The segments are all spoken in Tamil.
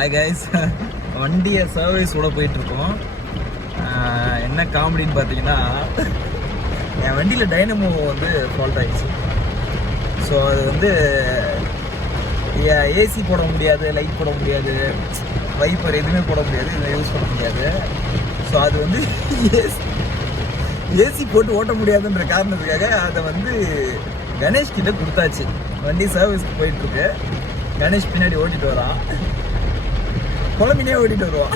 ஹாய் கைஸ், வண்டியை சர்வீஸ் விட போயிட்டுருக்கோம். என்ன காமெடின்னு பார்த்தீங்கன்னா, என் வண்டியில் டைனமோ வந்து ஃபால்ட் ஆகிடுச்சு. ஸோ அது வந்து ஏசி போட முடியாது, லைட் போட முடியாது, வைப்பர் எதுவுமே போட முடியாது, இதை யூஸ் பண்ண முடியாது. ஸோ அது வந்து ஏசி போட்டு ஓட்ட முடியாதுன்ற காரணத்துக்காக அதை வந்து கணேஷ் கிட்ட கொடுத்தாச்சு. வண்டி சர்வீஸ்க்கு போயிட்டுருக்கு. கணேஷ் பின்னாடி ஓட்டிட்டு வரான், குழம்பினே ஓட்டிட்டு வருவான்.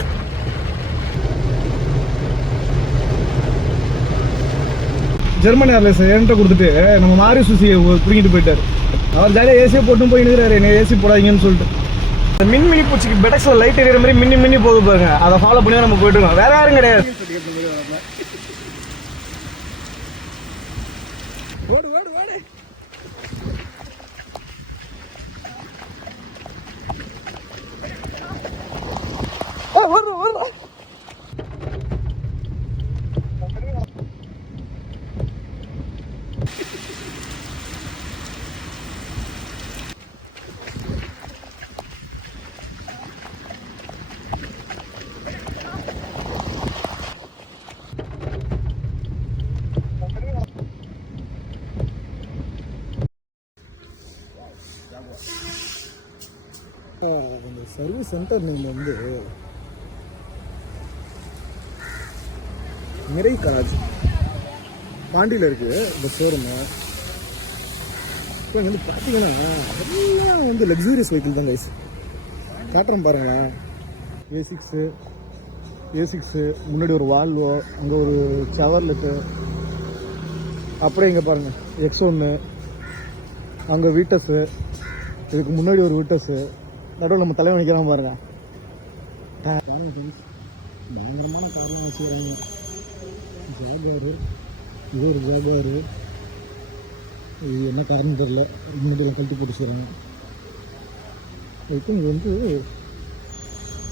ஜெர்மன் ஏர்லைன்ஸ் என்கிட்ட கொடுத்துட்டு நம்ம மாரி சுசியை பிடிங்கிட்டு போயிட்டார். அவர் ஜாலியாக ஏசியை போட்டு போயினுக்கிறாரு, என்ன ஏசி போடாதீங்கன்னு சொல்லிட்டு. மின்மினி பூச்சிக்கு பெடக்ஸில் லைட் எறிகிற மாதிரி மின்னி போக பாருங்க, அதை ஃபாலோ பண்ணி தான் நம்ம போயிட்டு இருக்கோம். வேற யாரும் கிடையாது. ஓடு ஓடு ஓடு. அந்த சர்வீஸ் சென்டர் நேம் வந்து மிரை காஜ், பாண்டியில் இருக்குது இந்த ஷோரூமு. இப்போ இங்கே வந்து பார்த்தீங்கன்னா எல்லாம் வந்து லக்ஸூரியஸ் வெஹிக்கிள் தான் கைஸ். காட்டுறோம் பாருங்களேன். ஏ6 முன்னாடி ஒரு வால்வோ, அங்கே ஒரு சவர்லெட்டு, அப்படியே இங்கே பாருங்கள் X1, அங்கே வீட்டஸு, இதுக்கு முன்னாடி ஒரு வீட்டஸு, நடுவில் நம்ம தலைவன் நிற்கிறான் பாருங்க. பயங்கரமான காரணம் வச்சுக்கிறாங்க. ஜாகுவாரு, இது ஒரு ஜாகுவாரு, இது என்ன காரணம் தெரியல, முன்னாடியில் கழட்டி போட்டு வச்சுக்கிறாங்க. இது வந்து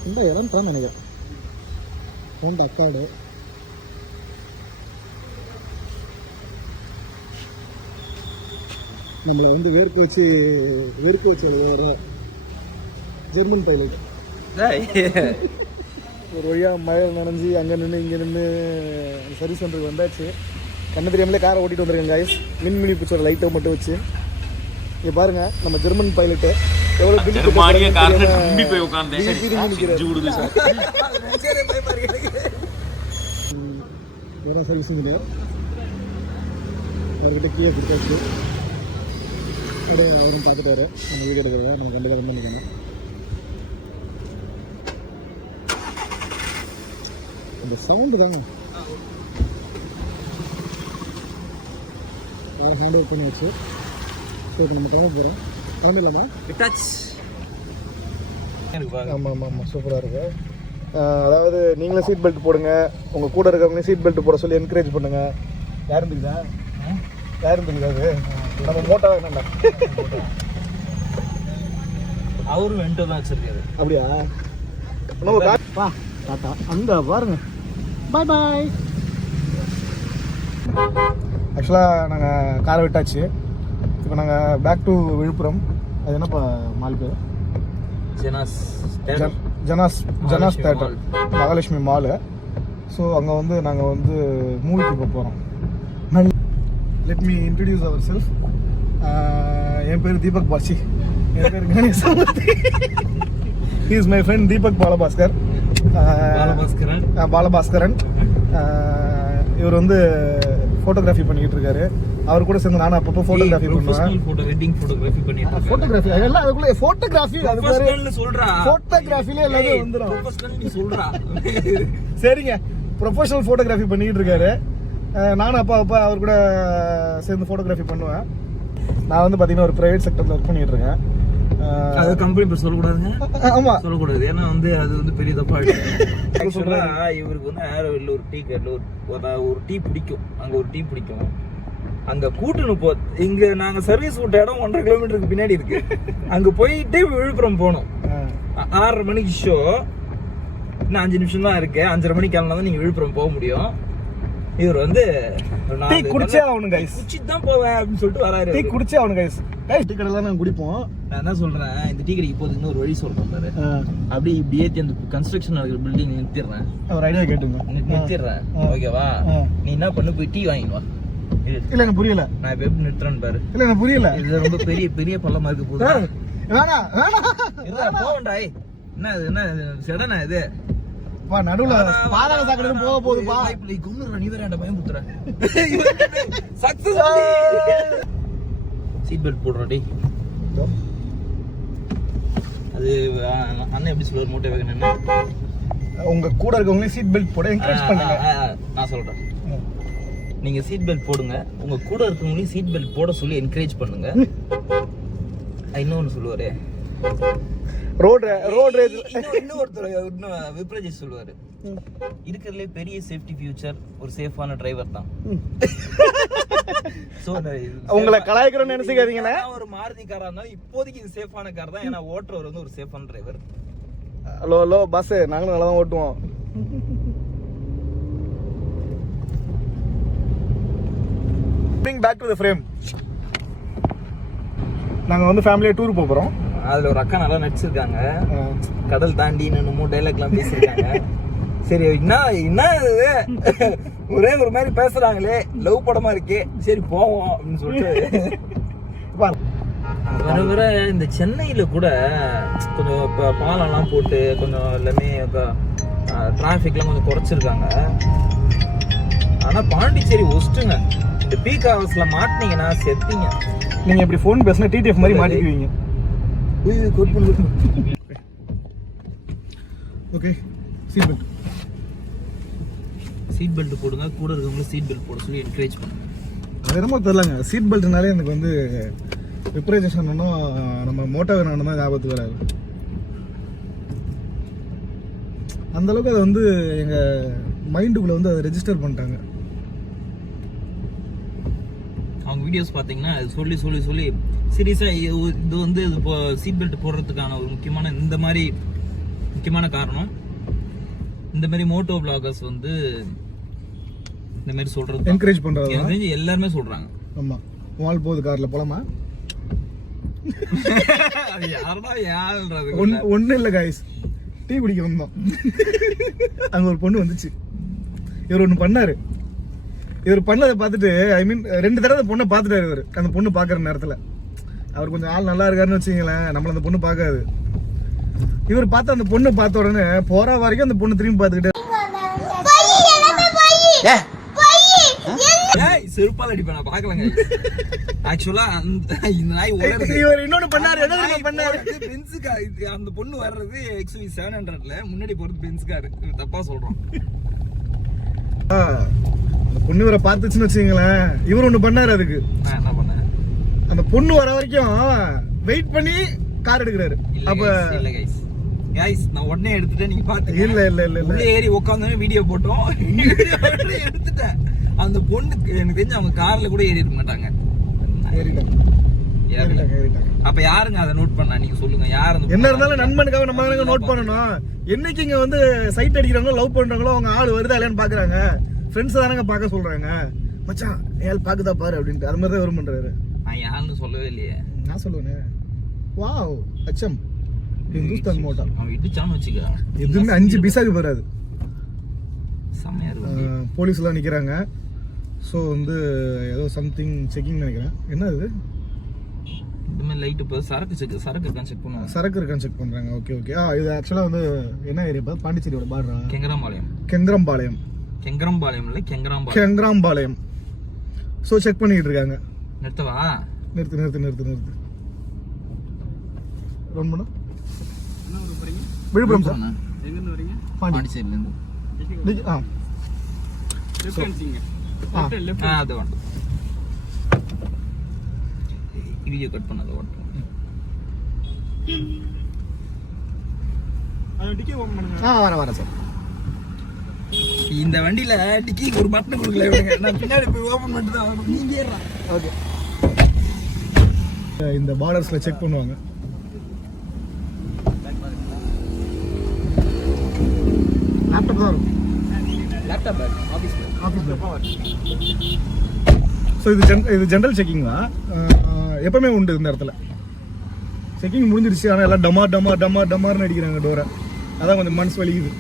ரொம்ப இடம் தான் நினைக்கிறேன். ஹோண்டா அக்காடு. நம்மளை வந்து வேர்க்க வச்சு வர ஜெர்மன் பைலட். ஒரு வழியாக மழை நனைஞ்சி அங்கே நின்று இங்கே நின்று சர்வீஸ் சென்டருக்கு வந்தாச்சு. கண்ணு தெரியாமலே காரை ஓட்டிகிட்டு வந்துருக்கேன் காய்ஸ். மின்மினி பூச்சோட லைட்டை மட்டும் வச்சு. இங்கே பாருங்க நம்ம ஜெர்மன் பைலட்டு எவ்வளோ சர்வீஸ் இன்ஜினியர் அவர்கிட்ட கீழே கொடுத்தாச்சு. அப்படியே அவரும் பார்த்துட்டாரு நம்ம வீடியோ எடுக்கிறத. நம்ம கண்டிப்பாக ரொம்ப பண்ணிக்கணும். அந்த சவுண்டு தாங்க யாரும் ஹேண்ட் ஓவர் பண்ணி வச்சு. ஸோ இப்போ நம்ம கிளம்ப போகிறோம். கிளம்பிடலாமா? ஆமாம் சூப்பராக இருக்கு. அதாவது நீங்களும் சீட் பெல்ட் போடுங்க, உங்கள் கூட இருக்கிறவங்க சீட் பெல்ட் போட சொல்லி என்கரேஜ் பண்ணுங்கள். யார் இருந்துக்குதா? அது நம்ம மோட்டாக என்னண்டா அவரு வெண்டோ தான் வச்சிருக்காரு. அப்படியா? வா டாட்டா. அங்கே பாருங்க. பாய் பாய். ஆக்சுவலாக நாங்கள் காரை விட்டாச்சு. இப்போ நாங்கள் பேக் டு விழுப்புரம். அது என்னப்பா மால் பேர்? ஜனாஸ் தேட்டர், மகாலட்சுமி மாலு. ஸோ அங்கே வந்து நாங்கள் வந்து மூவிக்கு போக போகிறோம். Let me introduce our self. என் பேர் தீபக் பாஷி. என் பேர் Ganesamoorthy. He is my friend Deepak Balabhaskar. Balabhaskaran. இவர் வந்து ஃபோட்டோகிராஃபி பண்ணிக்கிட்டு இருக்காரு. அவர் கூட சேர்ந்து நானும் அப்பப்போ ஃபோட்டோகிராஃபி பண்ணுவேன். ஃபோட்டோகிராஃபி எல்லாம் அதுக்குள்ளே ஃபோட்டோகிராஃபி ஃபோட்டோகிராஃபிலே எல்லாமே வந்துடும். சரிங்க, ப்ரொஃபஷனல் ஃபோட்டோகிராஃபி பண்ணிக்கிட்டு இருக்காரு. நானும் அப்பா அவர் கூட சேர்ந்து ஃபோட்டோகிராஃபி பண்ணுவேன். நான் வந்து பார்த்தீங்கன்னா ஒரு ப்ரைவேட் செக்டரில் ஒர்க் பண்ணிட்டு இருக்கேன். அது கம்பெனி பேர் சொல்லக்கூடாதுங்க. ஆமா சொல்லக்கூடாது, ஏன்னா வந்து அது வந்து பெரிய தப்பா ஆக்சுவலா இவருக்கு வந்து ஆரோவில் ஒரு டீ கடையில் ஒரு டீ பிடிக்கும். அங்க ஒரு டீ பிடிக்கும். அங்க கூட்டுன்னு இங்க நாங்க சர்வீஸ் விட்ட இடம் 1.5 கிலோமீட்டருக்கு பின்னாடி இருக்கு. அங்க போயிட்டு விழுப்புரம் போகணும். 6:30 மணிக்கு ஷோ. இன்னும் 5 நிமிஷம் தான் இருக்கு. 5:30 மணிக்கு கிளம்புனா தான் நீங்க விழுப்புரம் போக முடியும். இவர் வந்து டீ குடிச்சே ஆகணும் கைஸ், குடிச்சிட்டு தான் போவேன் அப்படின்னு சொல்லிட்டு வராரு. டீ குடிச்சே ஆகணும் கைஸ். கைஸ் டீ கடையில் தான் நாங்கள் குடிப்போம். நான் என்ன சொல்றேன், இந்த டீ கடைக்கு போதுக்கு ஒரு வழி சொல்றேன் பாரு. அப்படி இப்படி ஏற்றி அந்த கன்ஸ்ட்ரக்ஷன் நடக்கிற பில்டிங் நிறுத்திடுறேன். ஒரு ஐடியா கேட்டுங்க, நிறுத்திடுறேன். ஓகேவா? நீ என்ன பண்ணு, போய் டீ வாங்கிட்டு வா. இல்ல எனக்கு புரியல. நான் இப்ப எப்படி நிறுத்துறேன்னு பாரு. இல்ல எனக்கு புரியல. இது ரொம்ப பெரிய பெரிய பள்ளமா இருக்கு. போதும் வேணாம் வேணாம் போவேண்டா. என்ன இது, என்ன செடனா இது? வா நடுவுல பாதாள சாக்கடை போக போகுதுப்பா. இப்படி கும்முற நீ வேற பயம் புத்துற. சக்சஸ். சீட் பெல்ட் போடுறா டேய். அது அண்ணன் எப்படி சொல்லுவார், மூட்டை வேகணும்னு. உங்க கூட இருக்கவங்களே சீட் பெல்ட் போட என்கரேஜ் பண்ணுங்க. நான் சொல்றேன், நீங்க சீட் பெல்ட் போடுங்க, உங்க கூட இருக்கவங்களையும் சீட் பெல்ட் போட சொல்லி என்கரேஜ் பண்ணுங்க. இன்னொன்னு சொல்லுவாரு, ரோட் ரேஜ் இன்னொருத்தர் விப்ரஜித் சொல்லுவாரு, இருக்கிறதுலே பெரிய சேஃப்டி ஃபியூச்சர் ஒரு சேஃபான டிரைவர் தான். சோ உங்களை கலாய்க்கிறோம்னு நினைச்சுக்காதீங்கண்ணே. ஒரு மாருதி காரா இருந்தாலும் இப்போதைக்கு இது சேஃபான கார் தான், ஏன்னா ஓட்டுறவர் வந்து ஒரு சேஃபான டிரைவர். ஹலோ பஸ் நாங்களும் நல்லா தான் ஓட்டுவோம். Back to the frame. நாங்க வந்து ஃபேமிலியா டூர் போறோம். அதுல ஒரு அக்கா நல்லா நடிச்சிருக்காங்க, கடல் தாண்டி என்னமோ டைலாக்லாம் பேசிருக்காங்க. சரி என்ன ஒரே ஒரு மாதிரி பேசுறாங்களே, லவ் படமா இருக்கே, சரி போவோம் அப்படின்னு சொல்லிட்டு வர வர இந்த சென்னையில கூட கொஞ்சம் பாலம்லாம் போட்டு கொஞ்சம் எல்லாமே டிராஃபிக்லாம் கொஞ்சம் குறைச்சிருக்காங்க. ஆனா பாண்டிச்சேரி ஒஸ்ட்டுங்க. இந்த பீக் ஹவர்ஸ்ல மாட்டினீங்கன்னா செத்தீங்க. நீங்க இப்படி ஃபோன் பேசினா டிடிஎஃப் மாதிரி மாட்டிக்குவீங்க. ஓகே, சீட் பெல்ட் போடுங்க, கூட இருக்கவங்க சீட் பெல்ட் போட சொல்லி என்கரேஜ் பண்ணுங்க. அது என்னமோ தெரியலங்க, சீட் பெல்ட்னாலே எனக்கு வந்து விப்ரேஜேஷன் நம்ம மோட்டோ வேணும் தான் ஞாபகத்துக்கு வராது. அந்த அளவுக்கு அதை வந்து எங்க மைண்டுக்குள்ள வந்து அதை ரெஜிஸ்டர் பண்ணிட்டாங்க. அவங்க வீடியோஸ் பார்த்தீங்கன்னா சொல்லி சொல்லி சொல்லி சீரியஸாக இது வந்து இப்போ சீட் பெல்ட் போடுறதுக்கான ஒரு முக்கியமான காரணம், இந்த மாதிரி மோட்டோ பிளாகர்ஸ் வந்து இந்த மாதிரி சொல்றது என்கரேஜ் பண்றது. எனக்கு தெரிஞ்சு எல்லாருமே சொல்றாங்க. ஆமா, வால் போகுது கார்ல போலாமா? அது யாரடா யாருன்றது ஒன்றும் இல்லை கைஸ், டீ குடிக்க வந்தோம். அங்கே ஒரு பொண்ணு வந்துச்சு. இவர் ஒன்று பண்ணாரு. இவர் பண்ணதை பார்த்துட்டு, ஐ மீன் 2 தடவை பொண்ணை பார்த்துட்டாரு இவர். அந்த பொண்ணு பார்க்குற நேரத்தில் அவர் கொஞ்சம் ஆள் நல்லா இருக்காருன்னு வச்சுங்களேன், நம்மள அந்த பொண்ணு பார்க்காது. இவர் பார்த்து அந்த பொண்ணு பார்த்த உடனே போற வரைக்கும் அந்த பொண்ணு திரும்பி பார்த்துக்கிட்டே செருப்பால் அடிப்பேன். நான் பார்க்கலங்க. ஆக்சுவலா இந்த நாய் இவர் இன்னொன்னு பண்ணாரு. என்ன பண்ணாரு? Benz car. அந்த பொண்ணு வர்றது XUV 700ல முன்னாடி போறது பென்ஸ் கார். தப்பா சொல்றோம். அந்த பொண்ணு இவரை பார்த்துச்சுன்னு வச்சுங்களேன், இவர் ஒண்ணு பண்ணாரு. அதுக்கு நான் என்ன பண்ணேன், அந்த பொண்ணு வர வரைக்கும் வெயிட் பண்ணி கார் எடுக்கிறாரு. அப்ப இல்ல கைஸ் நான் உடனே எடுத்துட்டேன். நீங்க பாத்தீங்க? இல்ல ஏறி உட்காந்து வீடியோ போட்டோம். எடுத்துட்டேன். அந்த பொண்ணுக்கு எனக்கு தெரிஞ்சு அவங்க கார்ல கூட ஏறி இருக்க மாட்டாங்க. அப்ப யாருங்க அதை நோட் பண்ணா? நீங்க சொல்லுங்க. யாரு என்ன இருந்தாலும் நண்பனுக்காக நம்ம தானங்க நோட் பண்ணணும். என்னைக்கு இங்க வந்து சைட் அடிக்கிறாங்களோ, லவ் பண்றாங்களோ, அவங்க ஆள் வருதா இல்லையான்னு பாக்குறாங்க. ஃப்ரெண்ட்ஸ் தானங்க பார்க்க சொல்றாங்க. மச்சான் ஏன் பாக்குதா பாரு அப்படின்ட்டு அது மாதிரி தான் வரும் பண்றாரு. நான் யாருன்னு சொல்லவே இல்லையே. நான் சொல்லுவேன். வாவ் அச்சம் இந்துஸ்தான் மோட்டார். அவன் இடிச்சான்னு வச்சுக்க, எதுவுமே 5 பைசாக்கு போறாது. செம்மையா இருக்கு. போலீஸ்லாம் நிக்கிறாங்க. ஸோ வந்து ஏதோ சம்திங் செக்கிங் நினைக்கிறேன். என்ன இது? இந்த மாதிரி லைட் இப்போ சரக்கு இருக்கான்னு செக் பண்ணுவாங்க. சரக்கு இருக்கான்னு செக் பண்றாங்க. Okay okay. இது ஆக்சுவலா வந்து என்ன ஏரியா? பாண்டிச்சேரியோட பார்டரா? கெங்கரம்பாளையம் இல்ல கெங்கராம்பாளையம். ஸோ செக் பண்ணிட்டு இருக்காங்க. நிறுத்தவா? நிறுத்து. ரவுண்ட் பண்ணு. விழுப்புரம் சார். எங்கேருந்து வரீங்க? பாண்டிச்சேரியிலேருந்து. அது வேண்டாம், வீடியோ கட் பண்ணாத ஓட்டம். வரேன் சார். இந்த வண்டியில டிக்கி ஒரு பட்டன் கொடுக்கல இவங்க. நான் பின்னாடி போய் ஓபன் பண்ணிட்டு தான் நீங்க ஏறா. ஓகே. இந்த பார்டர்ஸ்ல செக் பண்ணுவாங்க. லேப்டாப் தான் இருக்கும். லேப்டாப் ஆபீஸ்ல ஸோ இது ஜென்ரல் செக்கிங் தான், எப்பவுமே உண்டு இந்த இடத்துல. செக்கிங் முடிஞ்சிருச்சு, ஆனால் எல்லாம் டமார்னு அடிக்கிறாங்க டோரை. அதான் கொஞ்சம் மனசு வலிக்குது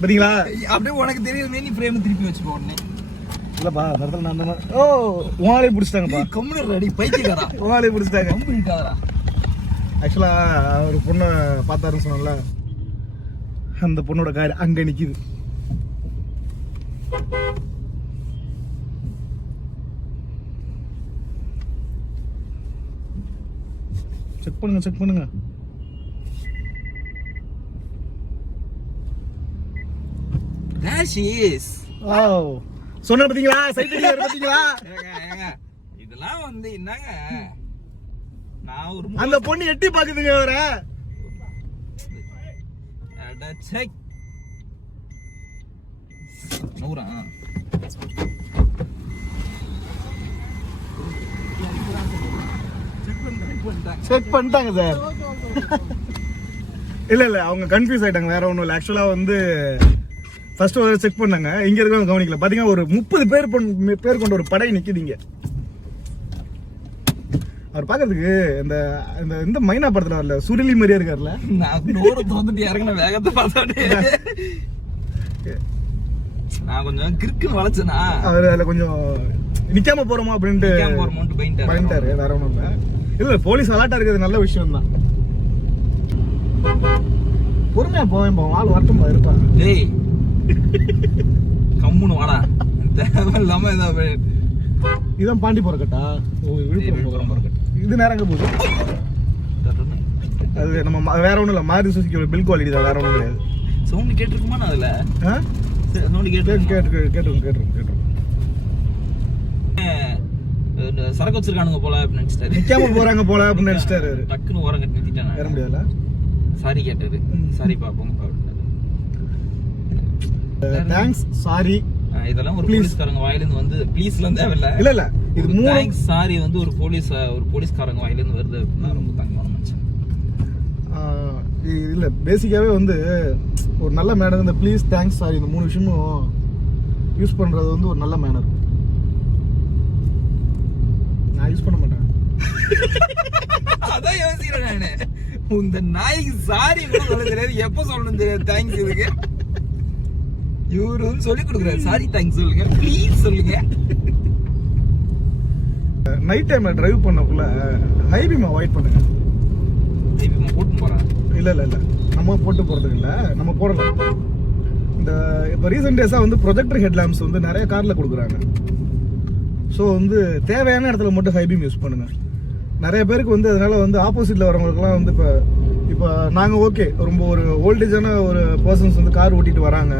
பார்த்தீங்களா. அப்படியே உனக்கு தெரியுது, நீ ஃப்ரேம் திருப்பி வச்சுக்கோ உடனே. இல்லைப்பா அந்த இடத்துல நான் அந்த மாதிரி உங்களாலே பிடிச்சிட்டாங்கப்பா. கம்முனு ரெடி பைத்தியக்காரா, உங்களாலே பிடிச்சிட்டாங்க. கம்முனுக்காரா. ஆக்சுவலாக ஒரு பொண்ணை பார்த்தாருன்னு சொன்னால, அந்த பொண்ணோட கார் அங்கே நிற்கிது. செக் பண்ணுங்க. சொன்ன பாத்தீங்களா, சைட் அடிக்கிறாரு பாத்தீங்களா. இதெல்லாம் வந்து என்னங்க, நான் ஒரு அந்த பொண்ணு எட்டி பாக்குதுங்க அவரை. அட செக் நூறா செக் பண்ணிட்டாங்க சார். இல்ல அவங்க கன்ஃபியூஸ் ஆயிட்டாங்க, வேற ஒண்ணும் இல்ல. ஆக்சுவலா வந்து ஃபர்ஸ்ட் ஒரு செக் பண்ணாங்க, இங்க இருக்கவங்க கவனிக்கல. பாத்தீங்கன்னா ஒரு 30 பேர் கொண்ட ஒரு படை நிக்குதுங்க. அவர் பாக்குறதுக்கு இந்த மைனா படத்துல வரல, சுருளி மாதிரியா இருக்காருல்ல. நான் நூறு தோந்துட்டு இறங்கின வேகத்தை பார்த்தோன்னே நான் கொஞ்சம் கிறுக்குன்னு வளைச்சேனா, அவர் அதுல கொஞ்சம் நிக்காம போறோமா அப்படின்ட்டு பயந்துட்டாரு, வேற ஒண்ணும் இல்ல. போலீஸ் அலர்ட்டா இருக்கிறது நல்ல விஷயம் தான். பொறுமையா போவேன், ஆள் வரட்டும் இருப்பாங்க. டேய் கம்முன்னு வாடா, தேவையில்லாம ஏதாவது. இதான் பாண்டி போறக்கட்டா, விழுப்புரம் போறக்கட்டா. இது நேரம் எங்க போகுது? அது நம்ம வேற ஒண்ணும் இல்ல, மாருதி சுசுகி பில் குவாலிட்டி தான், வேற ஒண்ணும் கிடையாது. சவுண்ட் கேட்டிருக்குமா நான் அதுல? சவுண்ட் கேட்டிருக்கோம். சரக்கு வச்சிருக்கானுங்க போல அப்படின்னு நினைச்சிட்டாரு. நிக்காம போறாங்க போல அப்படின்னு நினைச்சிட்டாரு. டக்குன்னு ஓரம் கட்டி நிறுத்திட்டாங்க. வர முடியாதுல. சாரி கேட்டாரு, சாரி பாப்போங்க. Thanks, sorry. இதெல்லாம் ஒரு போலீஸ்காரங்க வாயில இருந்து வந்து ப்ளீஸ்லாம் தேவையில்ல. இல்ல இது தேங்க்ஸ் சாரி வந்து ஒரு போலீஸ்காரங்க வாயில இருந்து வருது அப்படின்னா ரொம்ப தங்கமான மனுஷன். இல்ல பேசிக்காவே வந்து ஒரு நல்ல மேனர் இந்த ப்ளீஸ், தேங்க்ஸ், சாரி இந்த 3 விஷயமும் யூஸ் பண்றது வந்து ஒரு நல்ல மேனர். நான் யூஸ் பண்ண மாட்டேன். அதான் யோசிக்கிறேன் நானு, இந்த நாய்க்கு சாரி சொல்ல தெரியாது, எப்ப சொல்லணும் தெரியாது. தேங்க்ஸ் இதுக்கு இவரு வந்து சொல்லி கொடுக்குறாரு, சாரி தேங்க்ஸ் சொல்லுங்க, ப்ளீஸ் சொல்லுங்க. நைட் டைம்ல டிரைவ் பண்ணக்குள்ள ஹை பீம் அவாய்ட் பண்ணுங்க. ஹை பீம் போட்டு போறேன். இல்ல நம்ம போட்டு போறதுக்கு இல்ல, நம்ம போடல. இந்த இப்போ ரீசெண்ட் டேஸா வந்து ப்ரொஜெக்டர் ஹெட் லாம்ப்ஸ் வந்து நிறைய கார்ல கொடுக்குறாங்க. ஸோ வந்து தேவையான இடத்துல மட்டும் ஹை பீம் யூஸ் பண்ணுங்க. நிறைய பேருக்கு வந்து அதனால வந்து ஆப்போசிட்ல வரவங்களுக்குலாம் வந்து இப்போ நாங்கள் ஓகே, ரொம்ப ஒரு ஓல்டேஜான ஒரு பர்சன்ஸ் வந்து கார் ஓட்டிட்டு வராங்க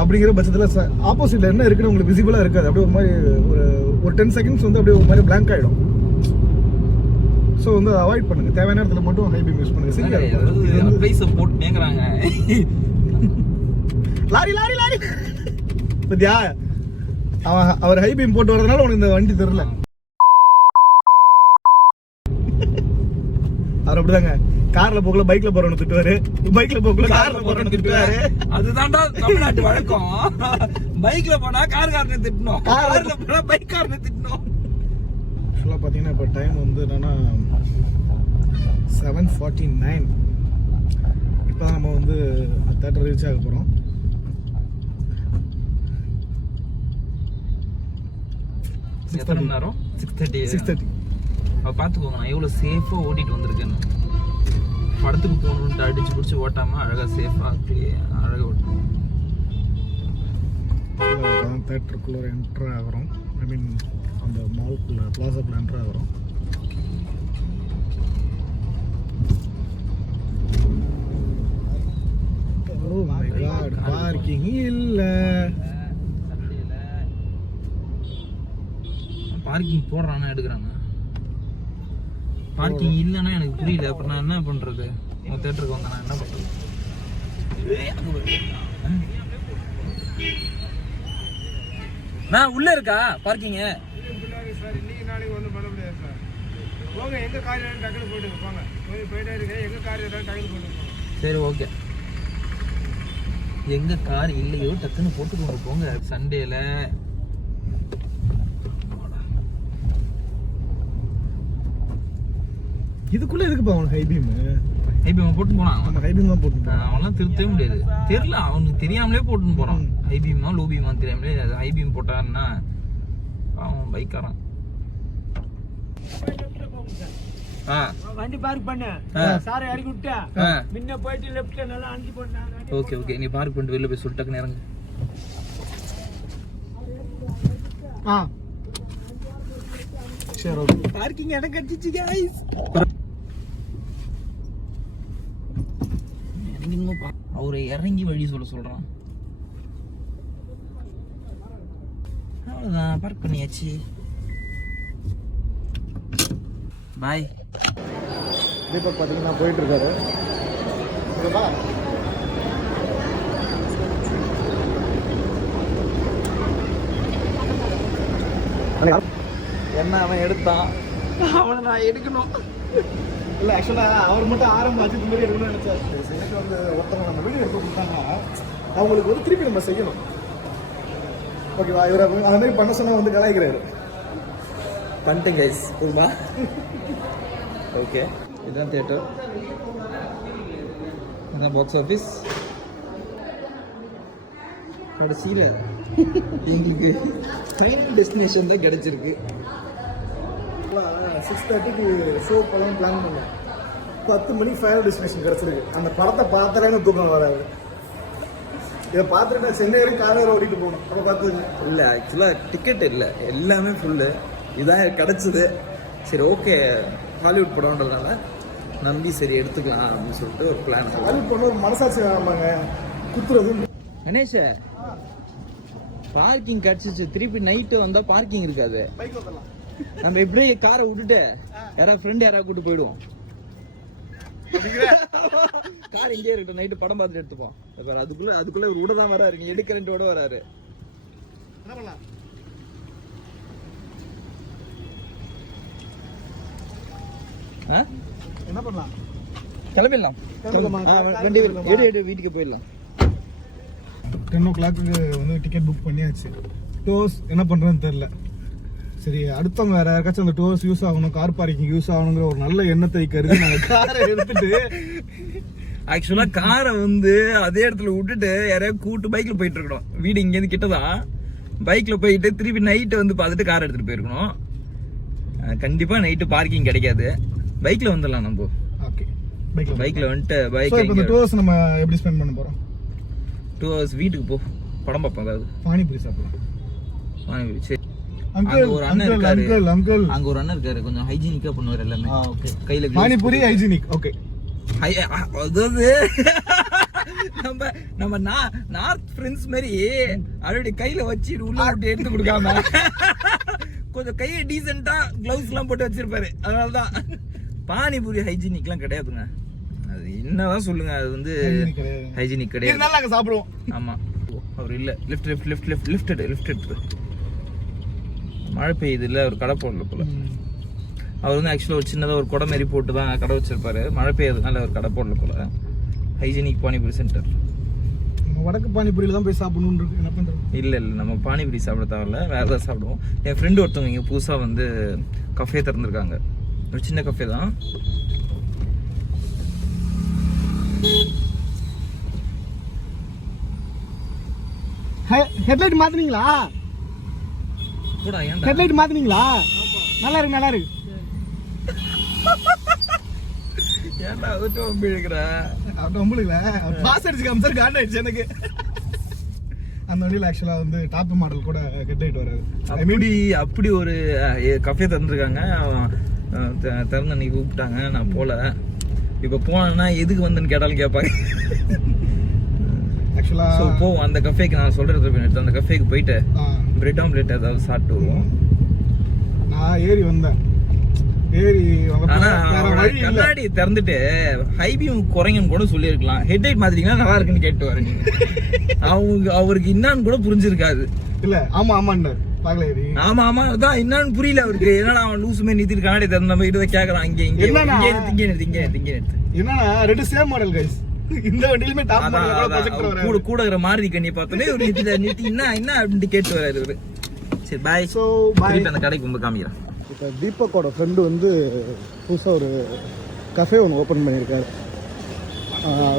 அப்படிங்கிற பட்சத்தில் ஆப்போசிட்ல என்ன இருக்குன்னு உங்களுக்கு விசிபிளாக இருக்காது. அப்படியே ஒரு மாதிரி ஒரு 10 செகண்ட்ஸ் வந்து அப்படியே ஒரு மாதிரி பிளாங்க் ஆகிடும். ஸோ வந்து அவாய்ட் பண்ணுங்க, தேவையான இடத்துல மட்டும் ஹை பீம் யூஸ் பண்ணுங்க. சரி போட்டு கேட்குறாங்க, லாரி பத்தியா அவர் ஹை பீம் போட்டு வரதுனால உனக்கு இந்த வண்டி தெரியல. அவர் அப்படிதாங்க, கார்ல போகல பைக்ல போறவனு திட்டுவாரு, பைக்ல போகல கார்ல போறவனு திட்டுவாரு. அதுதான்டா தமிழ்நாட்டு வழக்கம். பைக்ல போனா கார்காரனை திட்டணும், கார்ல போனா பைக்காரனை திட்டணும். ஆக்சுவலா பாத்தீங்கன்னா இப்போ டைம் வந்து என்னன்னா 7:49. இப்போ நம்ம வந்து தேட்டர் ரீச் ஆக போறோம். 6:30. பாத்துக்கோங்க, நான் எவ்வளவு சேஃபா ஓட்டிட்டு வந்திருக்கேன்னு. படத்துக்கு போகணும்னு அடிச்சு பிடிச்சி ஓட்டாம அழகா சேஃபா அழகா ஓட்டணும். தேட்டருக்குள்ள என்டர் ஆகிறோம், ஐ மீன் அந்த மால்குள்ள பிளாசாக்குள்ள என்டர் ஆகிறோம். ஓ மை காட், பார்க்கிங் இல்ல. பார்க்கிங் போடுறானா எடுக்கிறாங்க, பார்க்கிங் இல்லைன்னா எனக்கு புரியல. அப்புறம் நான் என்ன பண்றது? உங்க தேட்டருக்கு வந்தேன், நான் என்ன பண்றது? நான் உள்ள இருக்கா பார்க்கிங்? இன்னைக்கு நாளைக்கு ஒன்றும் பண்ண முடியாது சார். போங்க, எங்க கார் டக்குனு போயிட்டு போங்க, போயிட்டே இருக்கு. எங்க கார் ஏதாவது டக்குனு போயிட்டு போங்க. சரி ஓகே. எங்க கார் இல்லையோ டக்குன்னு போட்டுக்கோங்க போங்க. சண்டேல இதுக்குள்ள எதுக்குப்பா அவனுக்கு ஹைபீம்? ஹைபீம் போட்டு போனான். நம்ம ஹைபீம் தான் போட்டு அவன்லாம் திருத்தவே முடியாது. தெரியல, அவனுக்கு தெரியாமலே போட்டுன்னு போறான். ஹைபீமா லோ பீமா தெரியாமலே ஹைபீம் போட்டான்னா அவன் பைக்காரன். வண்டி பார்க் பண்ண சாரை இறக்கி விட்டா முன்ன போயிட்டு லெஃப்ட்ல நல்லா அஞ்சு போட்டாங்க. ஓகே ஓகே, நீ பார்க் பண்ணிட்டு வெளில போய் சொல்லிட்டு இறங்கு. சரி ஓகே. பார்க்கிங் இடம் கட்டிச்சு गाइस. அவரை இறங்கி வழி சொல்றான். அவ்வளவுதான், பார்க் பண்ணியாச்சு. பாய். தீபக் பார்த்தீங்கன்னா போயிட்டு இருக்காரு. என்ன அவன் எடுத்தான், அவனை நான் எடுக்கணும். இல்லை ஆக்சுவலாக அவர் மட்டும் ஆரம்பம் வச்சு இந்த மாதிரி எடுக்கணும்னு நினைச்சாரு. எனக்கு வந்து ஒருத்தவங்க நம்ம வீடியோ எடுத்து கொடுத்தாங்கன்னா அவங்களுக்கு வந்து திருப்பி நம்ம செய்யணும். ஓகேவா? இவர் அது மாதிரி பண்ண சொன்னா வந்து கலாய்க்கிறாரு. பண்ணிட்டேன் கைஸ், போதுமா? ஓகே, இதுதான் தியேட்டர், இதுதான் பாக்ஸ் ஆஃபீஸ். கடைசியில் எங்களுக்கு ஃபைனல் டெஸ்டினேஷன் தான் கிடைச்சிருக்கு. 6:30க்கு ஷோ போகலாம் பிளான் பண்ணோம். 10 மணிக்கு ஃபைனல் டெஸ்டினேஷன் கிடச்சிருக்கு. அந்த படத்தை பார்த்தாலே தூக்கம் வராது. இதை பார்த்துட்டு சென்னை வரைக்கும் காலையில் ஓடிட்டு போகணும். அப்போ பார்த்துங்க. இல்லை, ஆக்சுவலாக டிக்கெட் இல்லை, எல்லாமே ஃபுல்லு. இதான் கிடச்சிது. சரி ஓகே, ஹாலிவுட் படம்ன்றதுனால நம்பி சரி எடுத்துக்கலாம் அப்படின்னு சொல்லிட்டு ஒரு பிளான். ஹாலிவுட் பண்ண ஒரு மனசாட்சி வேணாமாங்க, குத்துறது. கணேஷ, பார்க்கிங் கிடச்சிச்சு. திருப்பி நைட்டு வந்தால் பார்க்கிங் இருக்காது. பைக் வந்துடலாம். நம்ம எப்படியே காரை விட்டுட்டு யாராவது ஃப்ரெண்ட் யாராவது கூட்டு போயிடுவோம். கார் இங்கே இருக்கட்டும், நைட்டு படம் பார்த்துட்டு எடுத்துப்போம். அதுக்குள்ள ஒரு விட தான் வராரு, நீ எடுக்கிறேன்ட்டோட வராரு. என்ன பண்ணலாம்? என்ன பண்ணலாம்? கிளம்பிடலாம். வீட்டுக்கு போயிடலாம். 10 o'clock வந்து டிக்கெட் புக் பண்ணியாச்சு. டோர்ஸ் என்ன பண்ணுறதுன்னு தெரில. சரி, அடுத்தவங்க வேற யாருக்காச்சும் அந்த டோர்ஸ் யூஸ் ஆகணும், கார் பார்க்கிங் யூஸ் ஆகணுங்கிற ஒரு நல்ல எண்ணத்தை கருதி நாங்கள் காரை எடுத்துட்டு ஆக்சுவலாக காரை வந்து அதே இடத்துல விட்டுட்டு யாரையாவது கூட்டு பைக்கில் போயிட்டு இருக்கணும். வீடு இங்கேருந்து கிட்டதான். பைக்கில் போயிட்டு திருப்பி நைட்டு வந்து பார்த்துட்டு கார் எடுத்துகிட்டு போயிருக்கணும். கண்டிப்பாக நைட்டு பார்க்கிங் கிடைக்காது. பைக்கில் வந்துடலாம் நம்ம. ஓகே, பைக்கில் வந்துட்டு பைக் டோர்ஸ் நம்ம எப்படி ஸ்பெண்ட் பண்ண போகிறோம்? 2 hours வீட்டுக்கு போ, படம் பார்ப்போம். அதாவது பானிபூரி சாப்பிடலாம். பானிபூரி. சரி, அங்கிள் ஒரு அண்ணன் இருக்காரு. அங்கிள் அங்க ஒரு அண்ணன் இருக்காரு, கொஞ்சம் ஹைஜீனிக்கா பண்ணுவார் எல்லாமே. ஓகே, கையில பானிபூரி ஹைஜீனிக். ஓகே, அதாவது நம்ம நார்த் ஃப்ரெண்ட்ஸ் மாதிரி அவருடைய கையில வச்சு உள்ள விட்டு எடுத்து கொடுக்காம கொஞ்சம் கையை டீசெண்டா கிளவுஸ் எல்லாம் போட்டு வச்சிருப்பாரு. அதனாலதான் பானிபூரி ஹைஜீனிக்லாம் கிடையாதுங்க. அது என்னதான் சொல்லுங்க, அது வந்து ஹைஜீனிக் கிடையாது. நாங்க சாப்பிடுவோம். ஆமா, அவர் இல்ல. லிஃப்ட் எடுத்து மழை பெய்யுது இல்ல, ஒரு கடை போடல போல. அவர் வந்து ஆக்சுவலாக ஒரு சின்னதாக ஒரு குடை மாரி போட்டு தான் கடை வச்சிருப்பாரு. மழை பெய்யறதுனால ஒரு கடை போடல போல. Hygienic panipuri centre. வடக்கு பானிபூரியில தான் போய் சாப்பிடணும்னு இருக்கு. என்ன பண்றது? இல்லை நம்ம பானிபூரி சாப்பிட தேவையில்ல, வேற ஏதாவது சாப்பிடுவோம். என் ஃப்ரெண்டு ஒருத்தவங்க இங்கே புதுசாக வந்து கஃபே திறந்துருக்காங்க. ஒரு சின்ன கஃபே தான். ஹெட்லைட் மாத்துனீங்களா? ஹெட்லைட் மாத்துனீங்களா? நல்லா இருக்கு. ஏன்டா அதுட்டு வம்பிழுக்கிற? அவன் வம்பிழுக்கல, பாஸ் அடிச்சு காமிச்சாரு, காண்ட் ஆயிடுச்சு எனக்கு. அந்த வண்டியில் ஆக்சுவலாக வந்து டாப் மாடல் கூட ஹெட்லைட் வராது. அப்படி ஒரு கஃபே திறந்துருக்காங்க. திறந்து அன்னைக்கு கூப்பிட்டாங்க, நான் போல. இப்போ போனேன்னா எதுக்கு வந்தேன்னு கேட்டாலும் கேட்பாங்க. ஸோ போவோம் அந்த கஃபேக்கு. நான் சொல்றது அந்த கஃபேக்கு போயிட்டு பிரெட் ஆம்லெட் ஏதாவது சாப்பிட்டு வருவோம். நான் ஏறி வந்தேன். கண்ணாடி திறந்துட்டு ஹைபீம் குறைங்கன்னு கூட சொல்லியிருக்கலாம். ஹெட்லைட் மாதிரிங்களா நல்லா இருக்குன்னு கேட்டு வரேன். அவருக்கு என்னன்னு கூட புரிஞ்சிருக்காது. இல்ல ஆமாண்டாரு. ஆமா அதான் என்னன்னு புரியல அவருக்கு. என்னடா அவன் லூசுமே நிறுத்திட்டு கண்ணாடி திறந்த மாதிரி கேக்குறான். இங்க என்னன்னா ரெண்டு சேம் மாடல் கைஸ். இந்த வண்டியிலுமே டாப் அதான், மாடல் அதான். ப்ரொஜெக்டர் வராது. கூட இருக்கிற மாருதி கண்ணியை பார்த்தோன்னே ஒரு நிறுத்தி என்ன அப்படின்ட்டு கேட்டு வராரு இவரு. சரி பாய். So, bye. திருப்பி அந்த கடைக்கு ரொம்ப காமிக்கிறேன். இப்போ தீபக்கோட ஃப்ரெண்டு வந்து புதுசாக ஒரு கஃபே ஒன்று ஓப்பன் பண்ணியிருக்காரு.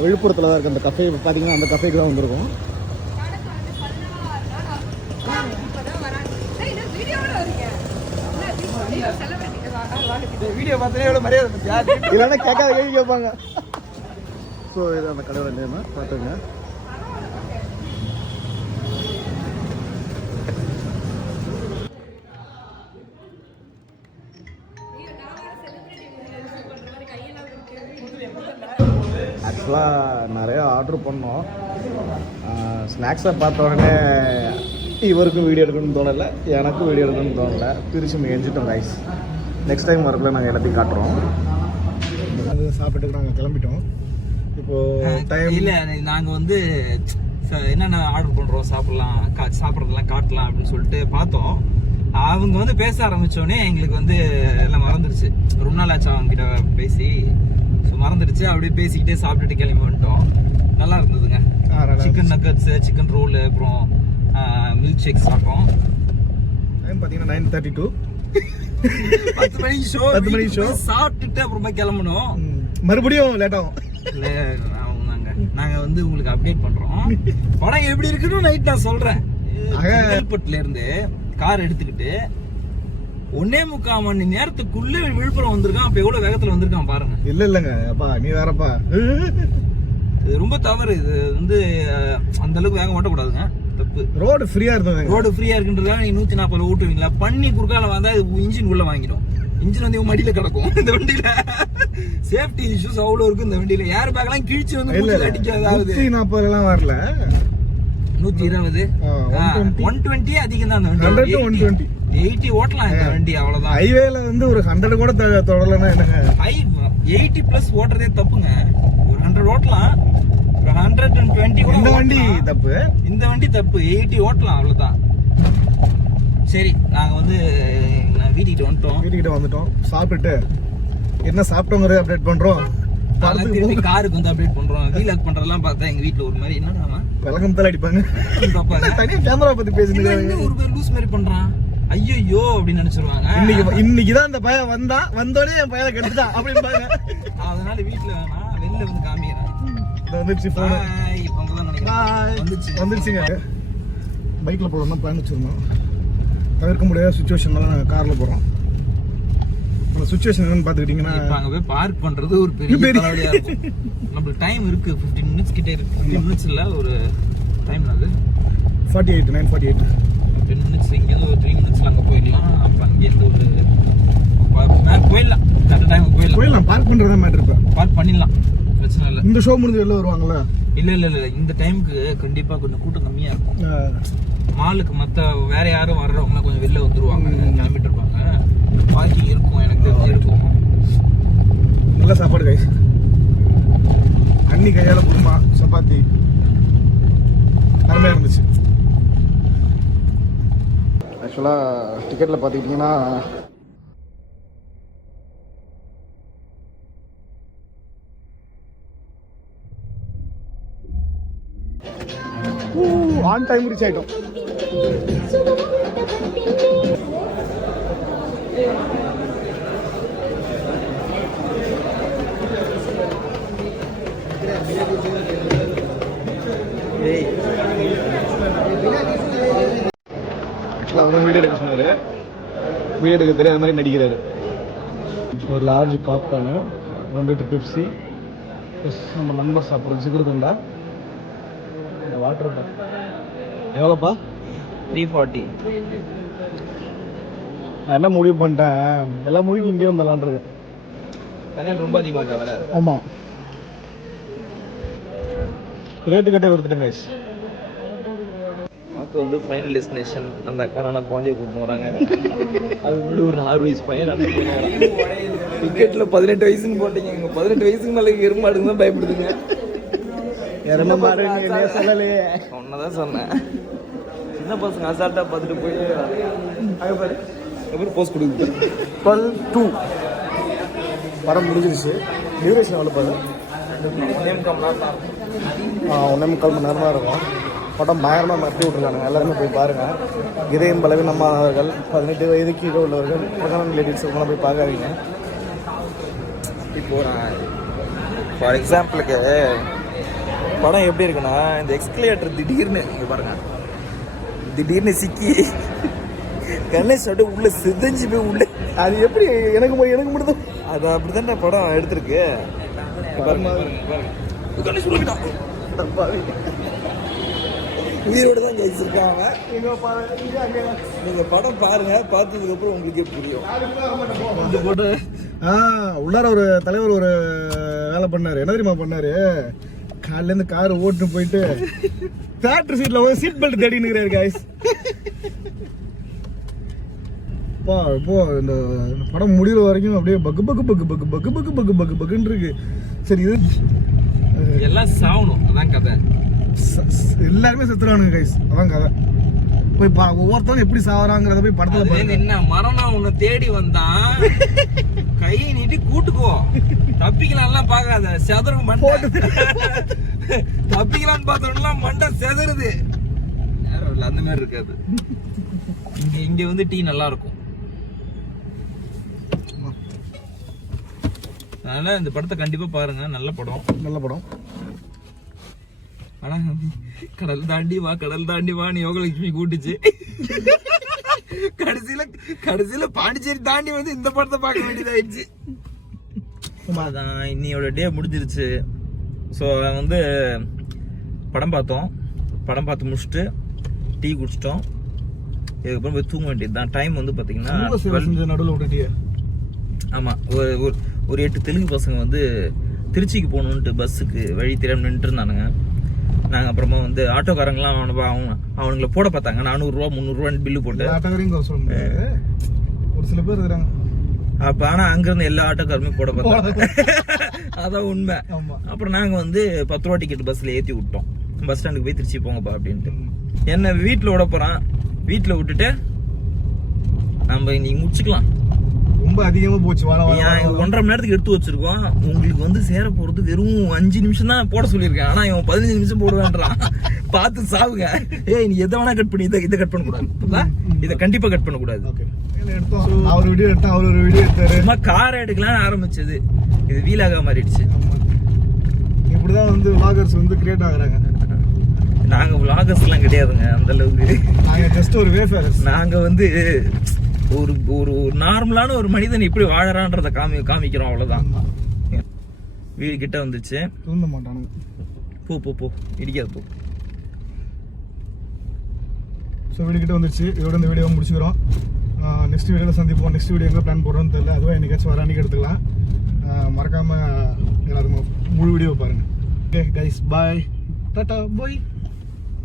விழுப்புரத்தில் தான் இருக்குது அந்த கஃபே. பார்த்தீங்கன்னா அந்த கஃபேக்கு தான் வந்திருக்கோம். வீடியோ பார்த்தோன்னே எவ்வளோ மரியாதை பத்தியா? இல்லைன்னா கேட்காத கேள்வி கேட்பாங்க. ஸோ இது அந்த கடையோட நேம் பார்த்துங்க. ஆக்சுவலாக நிறையா ஆர்டர் பண்ணோம். ஸ்நாக்ஸை பார்த்த உடனே இவருக்கும் வீடியோ எடுக்கணும்னு தோணலை, எனக்கும் வீடியோ எடுக்கணும்னு தோணலை. பிரித்து மேய்ஞ்சிட்டோம் கைஸ். நெக்ஸ்ட் டைம் வரக்குள்ள நாங்கள் எல்லாத்தையும் காட்டுறோம். அது சாப்பிட்டுட்டு நாங்கள் கிளம்பிட்டோம். இப்போது டைம் இல்லை, நாங்கள் வந்து என்னென்ன ஆர்டர் பண்ணுறோம், சாப்பிட்றதெல்லாம் காட்டலாம் அப்படின்னு சொல்லிட்டு பார்த்தோம். அவங்க வந்து பேச ஆரம்பித்தோடனே எங்களுக்கு வந்து எல்லாம் மறந்துடுச்சு. ரொம்ப நாள் ஆச்சு அவங்க கிட்ட பேசி. ஸோ மறந்துடுச்சு. அப்படியே பேசிக்கிட்டே சாப்பிட்டுட்டு கிளம்பி வந்துட்டோம். நல்லா இருந்ததுங்க. சிக்கன் நக்கட்ஸு, சிக்கன் ரோலு, அப்புறம் மில்க் ஷேக் சாப்பிட்டோம். டைம் பார்த்தீங்கன்னா 9:32. 10 மணிக்கு ஷோ சாப்பிட்டுட்டு அப்புறமா கிளம்பணும். மறுபடியும் லேட் ஆகும். நாங்க வந்து உங்களுக்கு அப்டேட் பண்றோம். படம் எப்படி இருக்குன்னு நைட் நான் சொல்றேன். செங்கல்பட்டுல இருந்து கார் எடுத்துக்கிட்டு 1.25 மணி நேரத்துக்குள்ள விழுப்புரம் வந்திருக்கான். அப்ப எவ்வளவு வேகத்துல வந்திருக்கான் பாருங்க. இல்லங்க அப்பா, நீ வேறப்பா. இது ரொம்ப தவறு. இது வந்து அந்த அளவுக்கு வேகம் ஓட்டக்கூடாதுங்க. தப்பு. ரோடு ஃப்ரீயா இருந்தது. ரோடு ஃப்ரீயா இருக்குன்றதுக்காக நீங்க 140 ஓட்டுவீங்களா? பண்ணி குறுக்கால வந்தா இன்ஜின் உள்ள வாங்கிடும். இன்ஜின் வந்து இவன் மடியில கிடக்கும். இந்த வண்டியில சேஃப்டி இஷ்யூஸ் அவ்வளவு இருக்கு. இந்த வண்டியில ஏர் பேக் எல்லாம் கிழிச்சு வந்து அடிக்காது. 140 எல்லாம் வரல. 120 120 அதிகம் தான். அந்த வண்டி 100 80 ஓட்டலாம் இந்த வண்டி. அவ்வளவுதான். ஹைவேல வந்து ஒரு 100 கூட தொடலன்னா என்னங்க? 80 பிளஸ் ஓட்டுறதே தப்புங்க. ஒரு 100 ஓட்டலாம். 120 கூட இந்த வண்டி தப்பு. இந்த வண்டி தப்பு. 80 ஓட்டலாம், அவ்வளவுதான். சரி, நாங்க வந்து வீட்டுக்கிட்ட வந்துட்டோம். சாப்பிட்டுட்டு என்ன சாப்பிட்டோங்கிறத அப்டேட் பண்றோம். காருக்கு வந்து அப்டேட் பண்றோம். வீலாக் பண்றதெல்லாம் பார்த்தா எங்க வீட்டுல ஒரு மாதிரி என்னடா விளக்கம் தலை அடிப்பாங்க. தனியா கேமரா பத்தி பேசுறீங்க. ஒரு பேர் லூஸ் மாதிரி பண்றான், ஐயோ அப்படின்னு நினைச்சிருவாங்க. இன்னைக்குதான் அந்த பையன் வந்தோடனே என் பையனை கெடுத்துட்டான் அப்படின்பாங்க. அதனால வீட்டுல வேணா வெளில வந்து காமிக்கிறேன். வந்துருச்சுங்க. பைக்ல போறோம்னா பிளான் வச்சிருந்தோம். தவிர்க்க முடியாத சுச்சுவேஷன்ல நாங்கள் கார்ல போறோம். அந்த சுச்சுவேஷன் என்னன்னு பாத்துக்கிட்டீங்கன்னா, அங்க போய் பார்க் பண்றது ஒரு பெரிய தலைவலியா இருக்கும். நம்மளுக்கு டைம் இருக்கு, 15 மினிட்ஸ் கிட்ட இருக்கு. 15 மினிட்ஸ் இல்ல, ஒரு டைம் அது 9:48 10 மினிட்ஸ். இங்க இருந்து ஒரு 3 மினிட்ஸ்ல அங்க போயிடலாம். அப்ப அங்க இருந்து ஒரு போயிடலாம். அந்த டைம் போயிடலாம். பார்க் பண்றதா மேட்டர். இப்ப பார்க் பண்ணிடலாம், பிரச்சனை இல்ல. இந்த ஷோ முடிஞ்சு வெளில வருவாங்களா? இல்ல இந்த டைமுக்கு கண்டிப்பா கொஞ்சம் கூட்டம் கம்மியா இருக்கும். மாலுக்கு மத்த வேற யாரும் வர்றவங்க கொஞ்சம் வெளில வந்துருவாங்க, கிளம்பிட்டு இருப்பாங்க. பார்க்கிங் இருக்கும், எனக்கு தெரிஞ்சு இருக்கும். நல்ல சாப்பாடு கைஸ். அன்னி கையால குருமா, சப்பாத்தி அருமையா இருந்துச்சு. ஆக்சுவலா டிக்கெட்ல பாத்துக்கிட்டீங்கன்னா ஆன் டைம் ரீச் ஆயிட்டோம். ஆக்சுவலாக அவர் வீடியோ எடுக்க சொன்னார். வீடியோ எடுக்க தெரியாத மாதிரி நடிக்கிறாரு. ஒரு large popcorn, 1 litre Pepsi, plus நம்ம நண்பர் சாப்பிட்ற சிகருக்குண்டா, வாட்டர் தான். எவ்வளோப்பா? 340. நான் என்ன முடிவு பண்ணிட்டேன், எல்லா மூவிக்கும் இங்கே வந்துடலான்றது. தனியாக ரொம்ப அதிகமாக வேலை. ஆமாம், ரேட்டு கட்டே கொடுத்துட்டேன் கைஸ். அப்போ வந்து ஃபைனல் டெஸ்டினேஷன் அந்த அக்காரான குழந்தைய கூப்பிட்டு வராங்க. அது வந்து ஒரு 6 வயசு பையன் டிக்கெட்டில் 18 வயசுன்னு போட்டீங்க. இங்கே 18 வயசுக்கு மேலே எருமாடுங்க தான் பயப்படுதுங்க. ஒன்னதான் சொன்னேன். சின்ன பசங்க அசால்ட்டா பார்த்துட்டு போய் அப்புறம் போஸ்ட் கொடுக்குது. 12:02 படம் முடிஞ்சிருச்சு. டியூரேஷன் எவ்வளோ பாரு? 1.25 மணி நேரம் தான் இருக்கும். படம் பயங்கரமாக மறுத்து விட்ருக்காங்க. எல்லாருமே போய் பாருங்கள். இதயம் பலவீனமானவர்கள், 18 வயது கீழே உள்ளவர்கள், ப்ரெக்னன்ட் லேடிஸ் இவங்களாம் போய் பார்க்காதீங்க. இப்போ நான் ஃபார் எக்ஸாம்பிளுக்கு படம் எப்படி இருக்குன்னா, இந்த எக்ஸ்கலேட்டர் திடீர்னு இங்கே பாருங்க, திடீர்னு சிக்கி கணேஷ் அப்படியே உள்ள சிதைஞ்சு போய் உள்ள, அது எப்படி எனக்கு மட்டும் அது அப்படிதான் படம் எடுத்திருக்கு. பாருங்க கணேஷ் உள்ள உயிரோடு தான் ஜெயிச்சிருக்காங்க. நீங்க படம் பாருங்க, பார்த்ததுக்கு அப்புறம் உங்களுக்கே புரியும். இந்த போட்டு உள்ளார ஒரு தலைவர் ஒரு வேலை பண்ணாரு. என்ன தெரியுமா பண்ணாரு? காலையில இருந்து கார் ஓட்டுன்னு போயிட்டு தியேட்டர் சீட்ல போய் சீட் பெல்ட் தேடின்னு இருக்கிறாரு காய்ஸ். இப்போ இந்த படம் முடிகிற வரைக்கும் அப்படியே பக்கு பக்கு பக்கு பக்கு பக்கு பக்கு பக்கு பக்கு பக்குன்னு இருக்கு. சரி, இது எல்லாம் சாவணும், அதான் கதை. எல்லாருமே செத்துறானுங்க கைஸ், அதான் கதை. போய் ஒவ்வொருத்தவங்க எப்படி சாவறாங்கிறத போய் படத்துல பாருங்க. என்ன மரணம் உன்னை தேடி வந்தான், கையை நீட்டி கூட்டுக்கோ, தப்பிக்கலாம்லாம் பார்க்காத, செதறு மண்டை. தப்பிக்கலாம்னு பார்த்தோம்னா மண்டை செதறுது. யாரும் இல்லை, அந்த மாதிரி இருக்காது. இங்க வந்து டீ நல்லா இருக்கும். அதனால இந்த படத்தை கண்டிப்பா பாருங்க, நல்ல படம். ஆனா கடல் தாண்டி வா நீ யோகலட்சுமி கூட்டுச்சு. கடைசியில பாண்டிச்சேரி தாண்டி வந்து இந்த படத்தை பார்க்க வேண்டியதாயிடுச்சு. அதான் இன்னையோட டே முடிஞ்சிருச்சு. ஸோ வந்து படம் பார்த்து முடிச்சுட்டு டீ குடிச்சிட்டோம். இதுக்கப்புறம் போய் தூங்க வேண்டியது தான். டைம் வந்து பார்த்தீங்கன்னா நடுவில் விட்டுட்டியே. ஆமாம், ஒரு 8 தெலுங்கு பசங்க வந்து திருச்சிக்கு போகணுன்ட்டு பஸ்ஸுக்கு வழி தெரியாம நின்றுட்டு இருந்தானுங்க. நாங்கள் அப்புறமா வந்து ஆட்டோக்காரங்களாம் அவனுங்களை போட பார்த்தாங்க. 400 ரூபா 300 ரூபான்னு பில்லு போட்டு. ஒரு சில பேர் இருக்கிறாங்க அப்போ. ஆனால் அங்கேருந்து எல்லா ஆட்டோக்காரமே போட பார்த்தாங்க. அதான் உண்மை. அப்புறம் நாங்கள் வந்து 10 ரூபா டிக்கெட் பஸ்ஸில் ஏற்றி விட்டோம். பஸ் ஸ்டாண்டுக்கு போய் திருச்சி போங்கப்பா அப்படின்ட்டு. என்ன வீட்டில் விட போகிறான். வீட்டில் விட்டுட்டு நம்ம இன்னைக்கு முடிச்சுக்கலாம். ரொம்ப அதிகமா போச்சு. 1.5 மணி நேரத்துக்கு எடுத்து வச்சிருக்கோம். உங்களுக்கு வந்து சேர போறது வெறும் 5 நிமிஷம் தான் போட சொல்லியிருக்கேன். ஆனா இவன் 15 நிமிஷம் போடுவான்றான். பார்த்து சாவுங்க. நீ எதை வேணா கட் பண்ணி இதை கட் பண்ண கூடாது. இதை கண்டிப்பா கட் பண்ண கூடாது. அவர் வீடியோ எடுத்தா அவர் ஒரு வீடியோ எடுத்தாரு. சும்மா கார் எடுக்கலாம்னு ஆரம்பிச்சது, இது வீலாக மாறிடுச்சு. இப்படிதான் வந்து vloggers வந்து கிரியேட் ஆகுறாங்க. நாங்க vloggers எல்லாம் கிடையாதுங்க அந்த அளவுக்கு. நாங்க ஜஸ்ட் ஒரு வேஃபேரர்ஸ். நாங்க வந்து ஒரு ஒரு நார்மலான ஒரு மனிதன் எப்படி வாழறான்றத காமிக்கிறோம், அவ்வளவுதான். வீடு கிட்ட வந்துச்சு. தூங்க மாட்டானுங்க. போ இடிக்காது போ. ஸோ வீடு கிட்ட வந்துருச்சு. இதோட இந்த வீடியோ முடிச்சுக்கிறோம். நெக்ஸ்ட் வீடியோவில் சந்திப்போம். நெக்ஸ்ட் வீடியோ எங்கே பிளான் போடுறோன்னு தெரியல. அதுவும் என்னைக்காச்சும் வர அன்றைக்கி எடுத்துக்கலாம். மறக்காமல் எல்லாருக்கும் முழு வீடியோ பாருங்கள். ஓகே கைஸ், பாய், டாட்டா, பாய்.